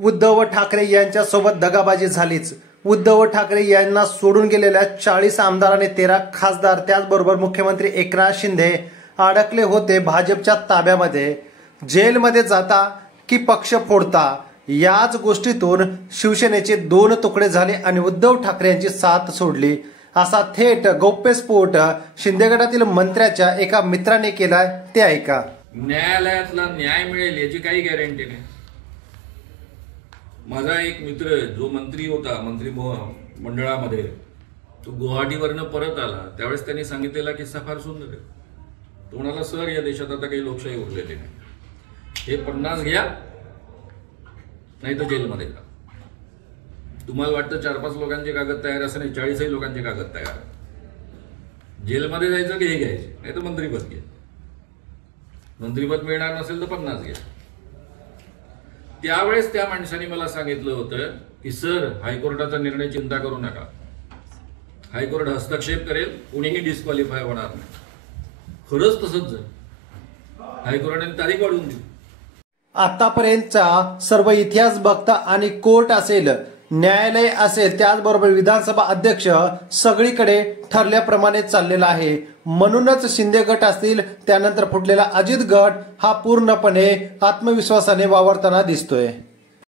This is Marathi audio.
उद्धव ठाकरे यांच्यासोबत दगाबाजी झालीच। उद्धव ठाकरे यांना सोडून गेलेल्या 40 आमदार आणि 13 खासदार त्याचबरोबर मुख्यमंत्री एकनाथ शिंदे अडकले होते भाजपच्या ताब्यामध्ये। जेलमध्ये जाता की पक्ष फोडता याच गोष्टीतून शिवसेनेचे 2 तुकडे झाले आणि उद्धव ठाकरे यांची साथ सोडली, असा थेट गौप्यस्फोट शिंदे गटातील मंत्र्याच्या एका मित्राने केलाय, ते ऐका। न्यायालयातला न्याय मिळेल याची काही गॅरंटी नाही। माझा एक मित्र जो मंत्री होता, मंत्री मंडळामध्ये, तो गुवाहाटीवरनं परत आला त्यावेळेस त्यांनी सांगितलेला किस्सा फार सुंदर आहे। तो म्हणाला, सर या देशात आता काही लोकशाही उरलेली नाही, हे 50 घ्या नाही तर जेलमध्ये जा। तुम्हाला वाटतं 4-5 लोकांचे कागद तयार असं नाही, 40 लोकांचे कागद तयार। जेलमध्ये जायचं की हे घ्यायचे, नाही तर मंत्रीपद घ्या। मंत्रीपद मिळणार नसेल तर 50 घ्या। त्यावेळेस त्या माणसाने मला सांगितलं होतं की सर, हायकोर्टाचा निर्णय चिंता करू नका, हायकोर्ट हस्तक्षेप करेल, कोणीही डिस्क्वालिफाय होणार नाही। खरंच तसंच झालं, हायकोर्टाने तारीख वाढवून दिली। आतापर्यंतचा सर्व इतिहास बघता आणि कोर्ट असेल, न्यायालय असेल, त्याचबरोबर विधानसभा अध्यक्ष सगळीकडे ठरल्याप्रमाणे चाललेला आहे। म्हणूनच शिंदे गट असतील, त्यानंतर फुटलेला अजित गट हा पूर्णपणे आत्मविश्वासाने वावरताना दिसतोय।